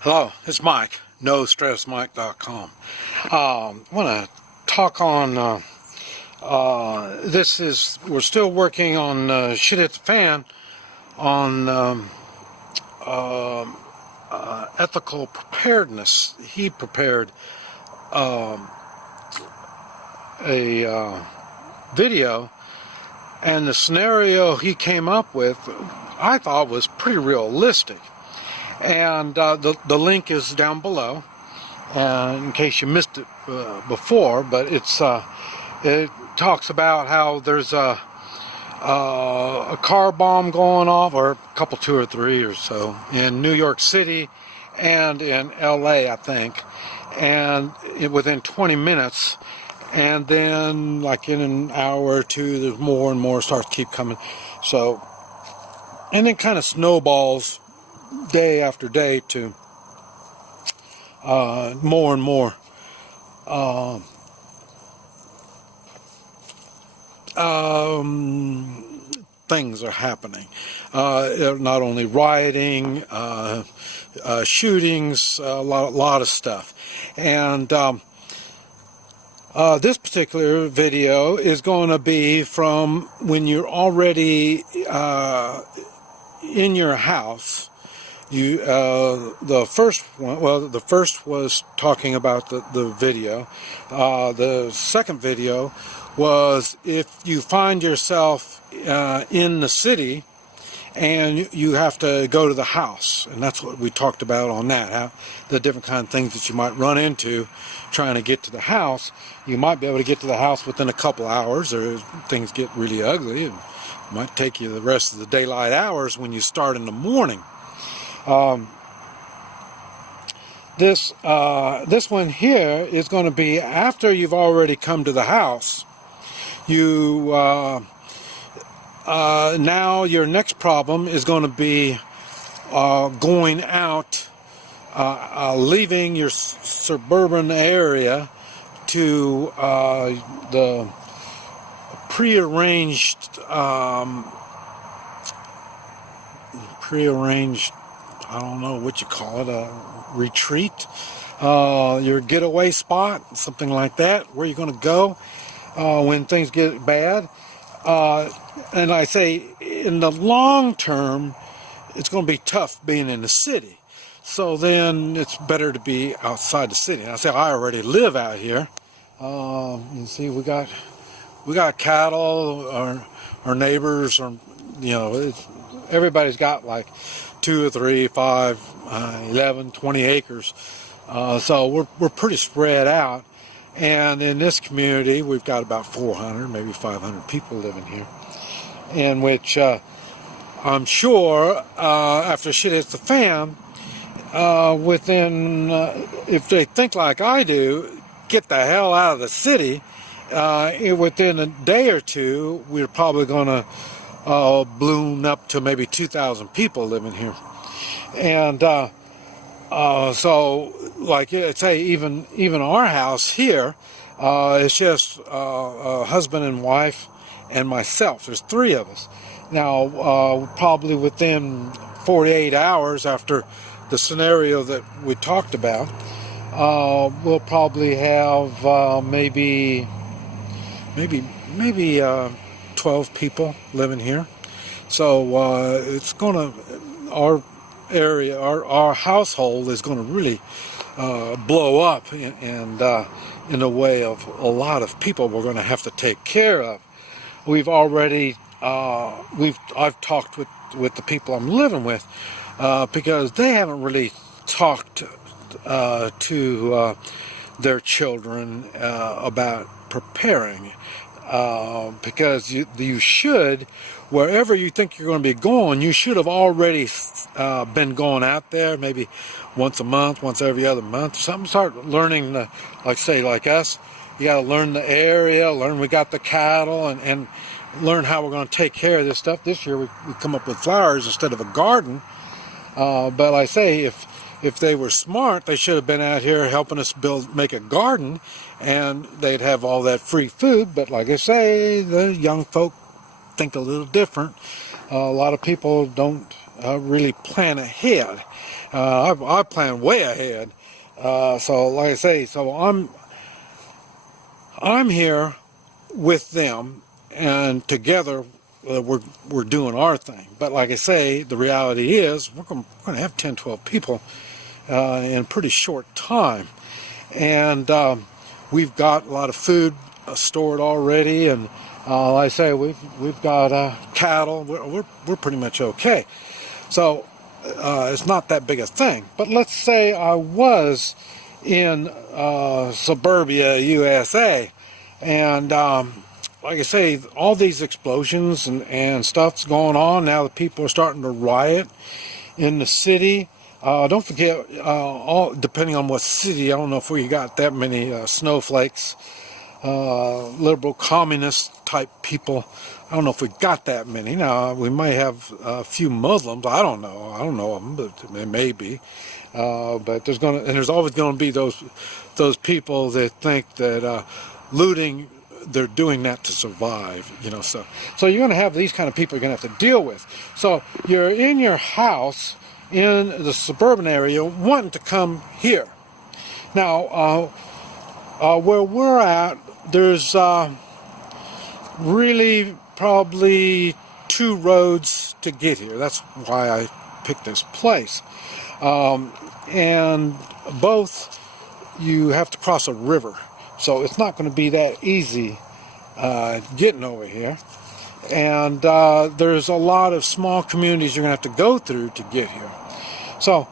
Hello, it's Mike, NoStressMike.com. I want to talk on, we're still working on Shit Hit the Fan on ethical preparedness. He prepared a video, and the scenario he came up with I thought was pretty realistic. And the link is down below, in case you missed it before. But it talks about how there's a car bomb going off, or a couple, 2 or 3 or so, in New York City and in LA, I think, and within 20 minutes. And then, like in an hour or two, there's more and more starts to keep coming. So, and it kind of snowballs day after day to more and more things are happening. Not only rioting, shootings, a lot of stuff. And this particular video is going to be from when you're already in your house. The first was talking about the video. The second video was if you find yourself in the city and you have to go to the house, and that's what we talked about on that, how the different kind of things that you might run into trying to get to the house. You might be able to get to the house within a couple hours, or things get really ugly. It might take you the rest of the daylight hours when you start in the morning. This one here is going to be after you've already come to the house. You now your next problem is going to be going out, leaving your suburban area to the prearranged I don't know what you call it, a retreat, your getaway spot, something like that, where you're going to go when things get bad. And I say, in the long term, it's going to be tough being in the city. So then it's better to be outside the city. And I say, I already live out here. You see, we got cattle, our neighbors, or everybody's got like 2 or 3, 5, 11, 20 acres. So we're pretty spread out. And in this community, we've got about 400, maybe 500 people living here. In which I'm sure after shit hits the fan, if they think like I do, get the hell out of the city, within a day or two, we're probably going to balloon up to maybe 2,000 people living here. And so, like say, even our house here, it's just a husband and wife and myself. There's 3 of us. Now, probably within 48 hours after the scenario that we talked about, we'll probably have maybe 12 people living here. So it's gonna, our area, our household is going to really blow up, and in a way of a lot of people we're going to have to take care of. We've already I've talked with the people I'm living with, because they haven't really talked to their children about preparing, because you should, wherever you think you're going to be going, you should have already been going out there, maybe once a month, once every other month, something. Start learning, like us, you got to learn the area, learn we got the cattle, and learn how we're going to take care of this stuff. This year we come up with flowers instead of a garden, but I say, if they were smart, they should have been out here helping us make a garden, and they'd have all that free food. But like I say, the young folk think a little different. A lot of people don't really plan ahead. I plan way ahead. So like I say, so I'm here with them, and together we're doing our thing. But like I say, the reality is we're going to have 10, 12 people in a pretty short time, and we've got a lot of food stored already, and like I say, we've got cattle. We're pretty much okay. So it's not that big a thing. But let's say I was in suburbia, USA, and like I say, all these explosions and stuff's going on. Now the people are starting to riot in the city. Don't forget, all depending on what city, I don't know if we got that many snowflakes, liberal communist type people. I don't know if we got that many. Now we might have a few Muslims. I don't know them, but it may be. But there's always going to be those people that think that looting, they're doing that to survive, so you're going to have these kind of people you're going to have to deal with. So you're in your house in the suburban area wanting to come here. Now where we're at, there's really probably 2 roads to get here. That's why I picked this place, and both you have to cross a river. So it's not going to be that easy getting over here. And there's a lot of small communities you're going to have to go through to get here. So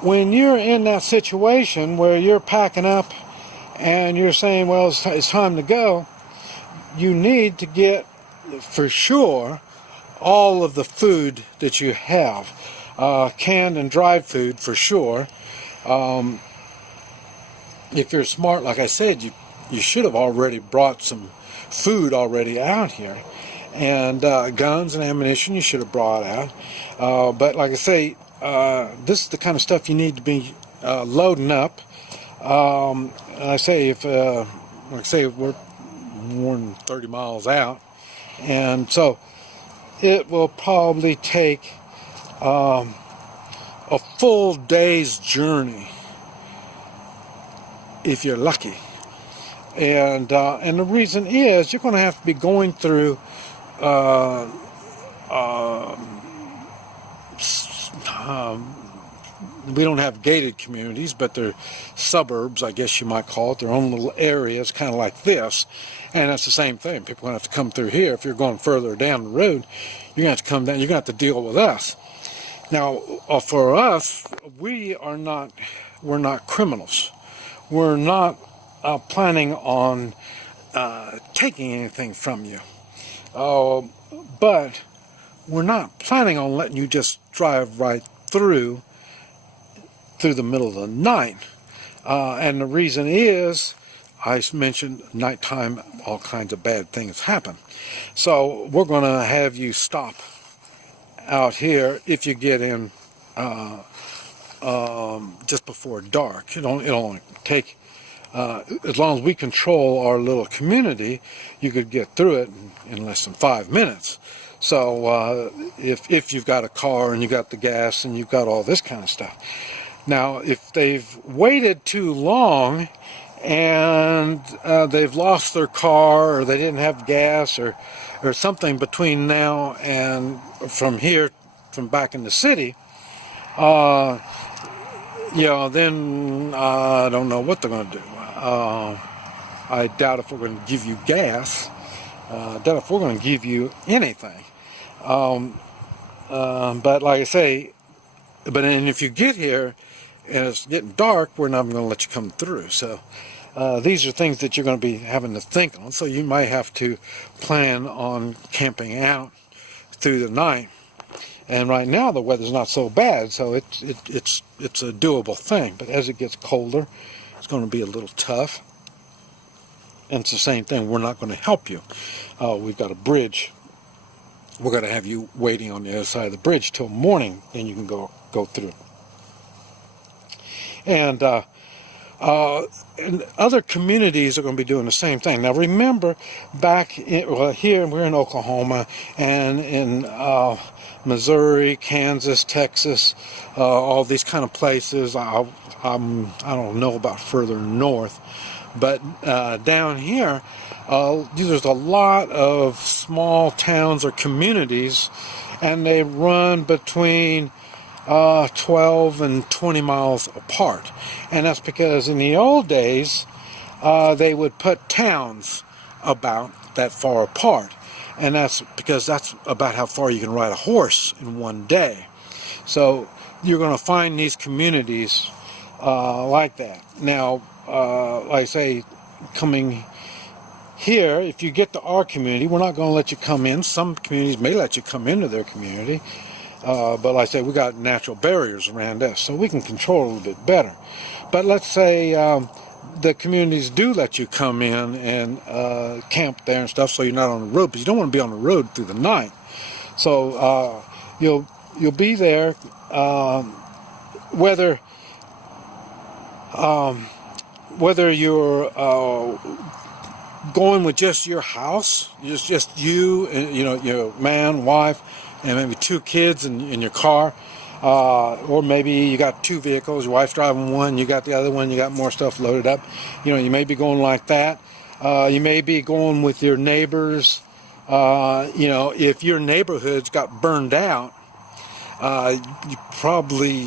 when you're in that situation where you're packing up and you're saying, well, it's time to go, you need to get, for sure, all of the food that you have. Canned and dried food, for sure. If you're smart, like I said, you should have already brought some food already out here, and guns and ammunition you should have brought out. But like I say, this is the kind of stuff you need to be loading up. And I say like I say, we're more than 30 miles out, and so it will probably take a full day's journey if you're lucky. And the reason is you're going to have to be going through we don't have gated communities, but they're suburbs, I guess you might call it, their own little areas, kind of like this. And that's the same thing. People are going to have to come through here. If you're going further down the road, you're going to have to come down. You're going to have to deal with us. Now, for us, we're not criminals. We're not planning on taking anything from you. But we're not planning on letting you just drive right through the middle of the night. And the reason is, I mentioned nighttime, all kinds of bad things happen. So we're going to have you stop out here if you get in just before dark. It'll only take, as long as we control our little community, you could get through it in less than 5 minutes. So if you've got a car and you got the gas and you've got all this kind of stuff. Now, if they've waited too long and they've lost their car, or they didn't have gas, or something between now and from back in the city, then I don't know what they're going to do. I doubt if we're going to give you gas. I doubt if we're going to give you anything. But like I say, and if you get here and it's getting dark, we're not going to let you come through. So these are things that you're going to be having to think on. So you might have to plan on camping out through the night. And right now the weather's not so bad, so it's a doable thing. But as it gets colder, it's going to be a little tough. And it's the same thing. We're not going to help you. We've got a bridge. We're going to have you waiting on the other side of the bridge till morning, and you can go through. And And other communities are going to be doing the same thing. Now remember, here we're in Oklahoma and in Missouri, Kansas, Texas, all these kind of places. I don't know about further north, but down here, there's a lot of small towns or communities, and they run between 12 and 20 miles apart. And that's because in the old days, they would put towns about that far apart. And that's because that's about how far you can ride a horse in one day. So you're going to find these communities like that. Now, like I say, coming here, if you get to our community, we're not going to let you come in. Some communities may let you come into their community. But like I say, we got natural barriers around us, so we can control a little bit better. But let's say the communities do let you come in and camp there and stuff, so you're not on the road, but you don't want to be on the road through the night. So you'll be there, whether you're going with just your house, just you and your man, wife, and maybe 2 kids in your car, or maybe you got 2 vehicles, your wife's driving one, you got the other one, you got more stuff loaded up. You may be going like that. You may be going with your neighbors. If your neighborhood's got burned out, you probably,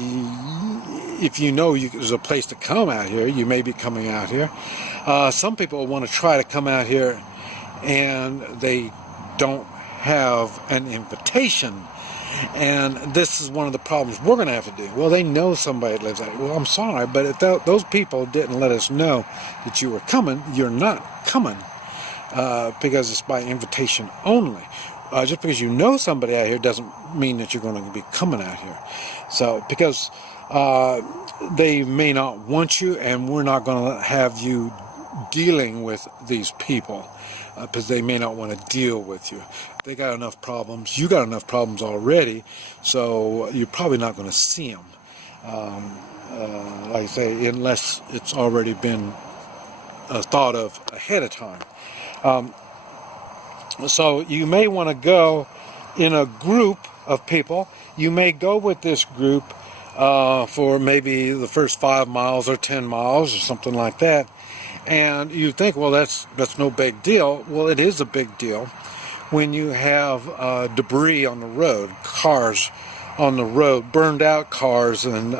if there's a place to come out here, you may be coming out here. Some people want to try to come out here and they don't have an invitation, and this is one of the problems we're going to have to do. Well, they know somebody that lives out here. Well, I'm sorry, but if those people didn't let us know that you were coming, you're not coming, because it's by invitation only. Just because you know somebody out here doesn't mean that you're going to be coming out here. So because they may not want you, and we're not going to have you dealing with these people, because they may not want to deal with you. They got enough problems. You got enough problems already, so you're probably not going to see them. Like I say, unless it's already been thought of ahead of time. So you may want to go in a group of people. You may go with this group for maybe the first 5 miles or 10 miles or something like that. And you think, well, that's no big deal. Well, it is a big deal when you have debris on the road, cars on the road, burned out cars and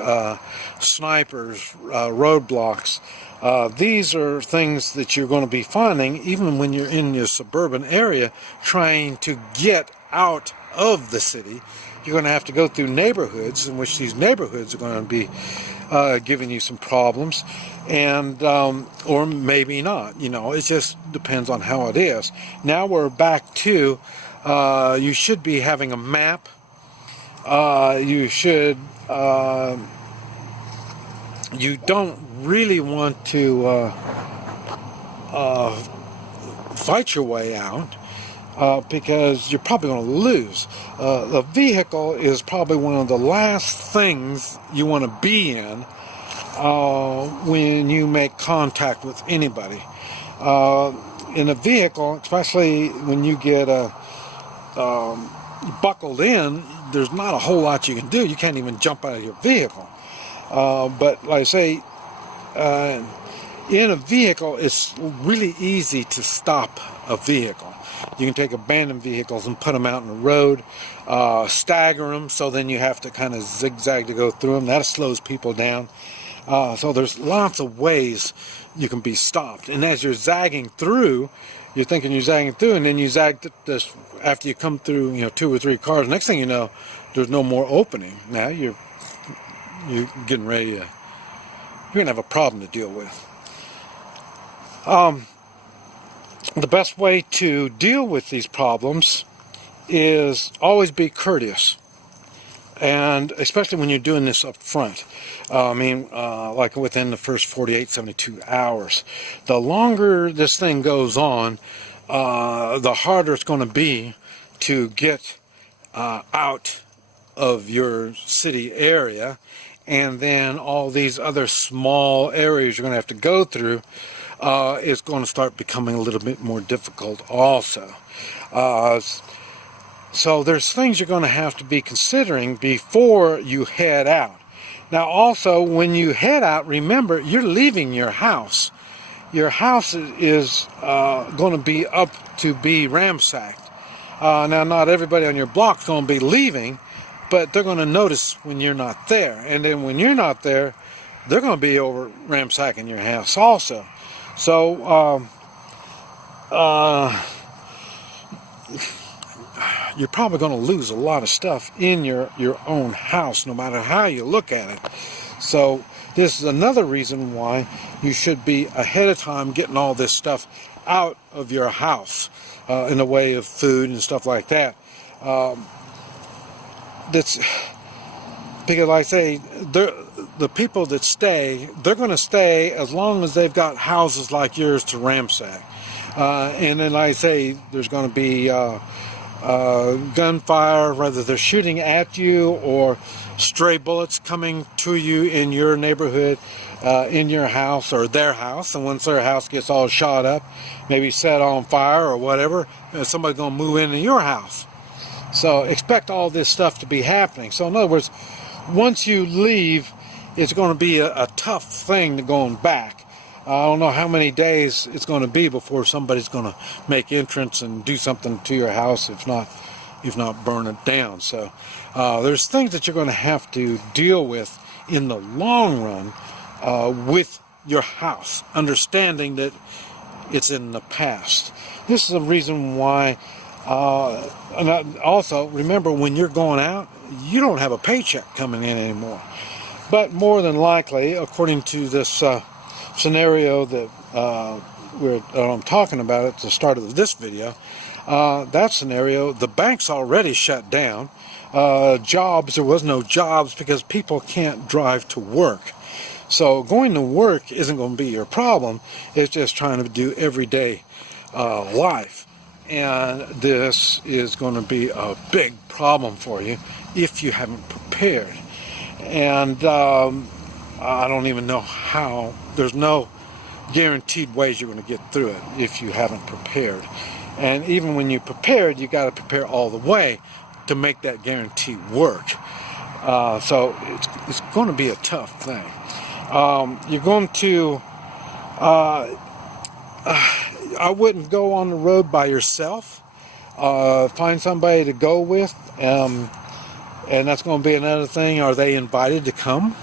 snipers, roadblocks. These are things that you're going to be finding even when you're in your suburban area trying to get out of the city. You're going to have to go through neighborhoods in which these neighborhoods are going to be giving you some problems, and or maybe not. It just depends on how it is. Now we're back to you should be having a map. You should. You don't really want to fight your way out, because you're probably going to lose. The vehicle is probably one of the last things you want to be in when you make contact with anybody. In a vehicle, especially when you get buckled in, there's not a whole lot you can do. You can't even jump out of your vehicle. But like I say, in a vehicle, it's really easy to stop a vehicle. You can take abandoned vehicles and put them out in the road, stagger them, so then you have to kind of zigzag to go through them. That slows people down. So there's lots of ways you can be stopped. And as you're zagging through, you're thinking you're zagging through, and then you zag this after you come through, 2 or 3 cars. Next thing you know, there's no more opening. Now you're getting ready to, you're going to have a problem to deal with. The best way to deal with these problems is always be courteous, and especially when you're doing this up front. Like within the first 48, 72 hours. The longer this thing goes on, the harder it's going to be to get out of your city area and then all these other small areas you're going to have to go through, it's going to start becoming a little bit more difficult also. So there's things you're going to have to be considering before you head out. Now also, when you head out, remember, you're leaving your house. Your house is going to be up to be ransacked. Now, not everybody on your block is going to be leaving, but they're going to notice when you're not there. And then when you're not there, they're going to be over ransacking your house also. So, you're probably going to lose a lot of stuff in your own house, no matter how you look at it. So this is another reason why you should be ahead of time getting all this stuff out of your house in the way of food and stuff like that. That's because, like I say, the people that stay, they're going to stay as long as they've got houses like yours to ransack. And then, like I say, there's going to be gunfire, whether they're shooting at you or stray bullets coming to you in your neighborhood, in your house or their house. And once their house gets all shot up, maybe set on fire or whatever, somebody's going to move into your house. So expect all this stuff to be happening. So in other words, once you leave, it's going to be a tough thing to going back. I don't know how many days it's going to be before somebody's going to make entrance and do something to your house, if not burn it down. So there's things that you're going to have to deal with in the long run with your house, understanding that it's in the past. This is a reason why, and also remember, when you're going out, you don't have a paycheck coming in anymore. But more than likely, according to this scenario that I'm talking about at the start of this video, that scenario, the bank's already shut down. Jobs, there was no jobs because people can't drive to work. So going to work isn't going to be your problem. It's just trying to do everyday life. And this is going to be a big problem for you if you haven't prepared. And I don't even know how. There's no guaranteed ways you're going to get through it if you haven't prepared. And even when you prepared, you got to prepare all the way to make that guarantee work. So it's going to be a tough thing. You're going to I wouldn't go on the road by yourself. Find somebody to go with, and that's going to be another thing. Are they invited to come?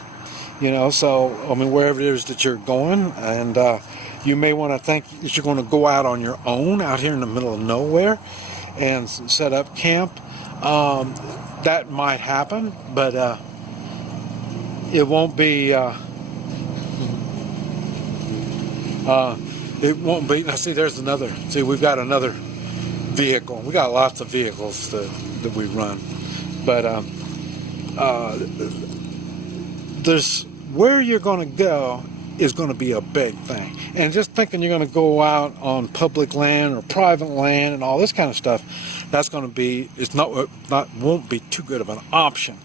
You know, so I mean, wherever it is that you're going, and you may want to think that you're going to go out on your own, out here in the middle of nowhere, and set up camp. That might happen, but it won't be. It won't be. Now, see, there's another. See, we've got another vehicle. We got lots of vehicles that we run, but there's where you're going to go is going to be a big thing. And just thinking you're going to go out on public land or private land and all this kind of stuff, that's going to be, won't be too good of an option,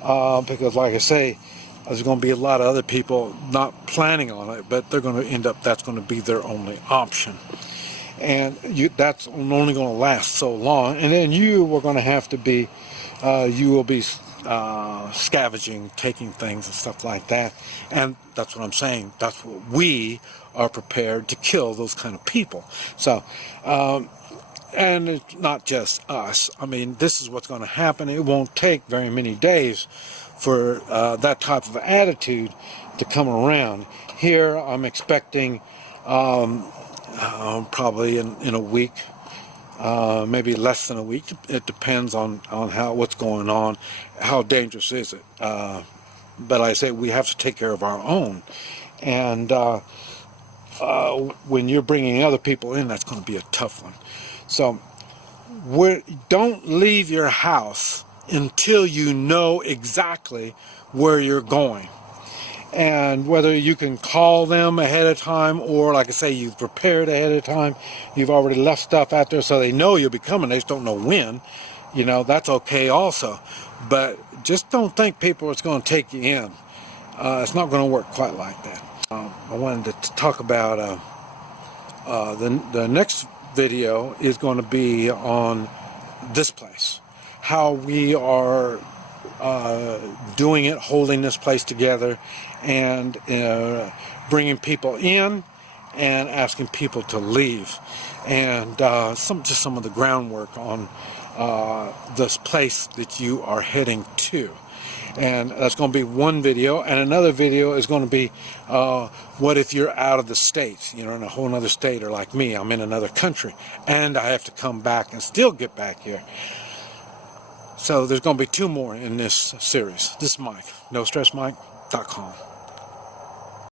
because, like I say, there's going to be a lot of other people not planning on it, but they're going to end up, that's going to be their only option. And that's only going to last so long. And then you are going to have to be, you will be scavenging, taking things and stuff like that. And that's what I'm saying. That's what we are prepared to kill, those kind of people. So, and it's not just us. I mean, this is what's going to happen. It won't take very many days for that type of attitude to come around. Here, I'm expecting probably in a week, maybe less than a week. It depends on what's going on, how dangerous is it. But like I say, we have to take care of our own. And when you're bringing other people in, that's going to be a tough one. So don't leave your house until you know exactly where you're going. And whether you can call them ahead of time, or like I say, you've prepared ahead of time, you've already left stuff out there so they know you'll be coming, they just don't know when, you know, that's okay also. But just don't think people are going to take you in. It's not going to work quite like that. I wanted to talk about the next video is going to be on this place, how we are doing it, holding this place together, and bringing people in and asking people to leave, and just some of the groundwork on this place that you are heading to. And that's going to be one video, and another video is going to be what if you're out of the state, you know, in a whole other state, or like me, I'm in another country and I have to come back and still get back here. So there's going to be 2 more in this series. This is Mike, NoStressMike.com.